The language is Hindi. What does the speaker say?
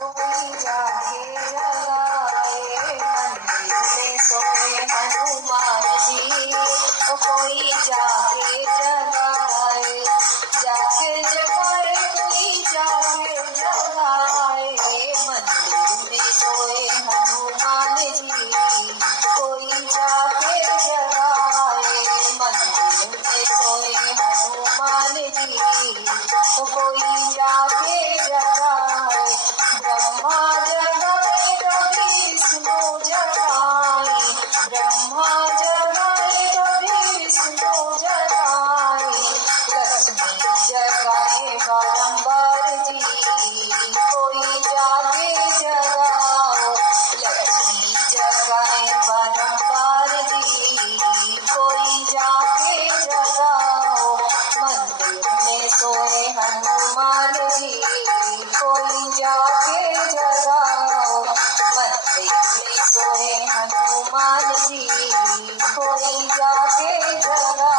कोई जाके जगाए मंदिर में सोए हनुमान जी, कोई जाके जगाए, जाके जगाए, कोई जाके जगाए मंदिर में सोए हनुमान जी, कोई जाके जगाए मंदिर में सोए हनुमान जी, कोई जाके जगाए। ब्रह्मा जगाए कभी विष्णु जगाए, ब्रह्मा जगाए कभी विष्णु जगाए, लक्ष्मी जगाए बारंबार जी, कोई जाके जगाओ, लक्ष्मी जगाए बारंबार जी, कोई जाके जगाओ मंदिर में सोए हनुमान जी, कोई जाके जगाओ मंदिर में सोए हनुमान जी, कोई जाके जगाओ।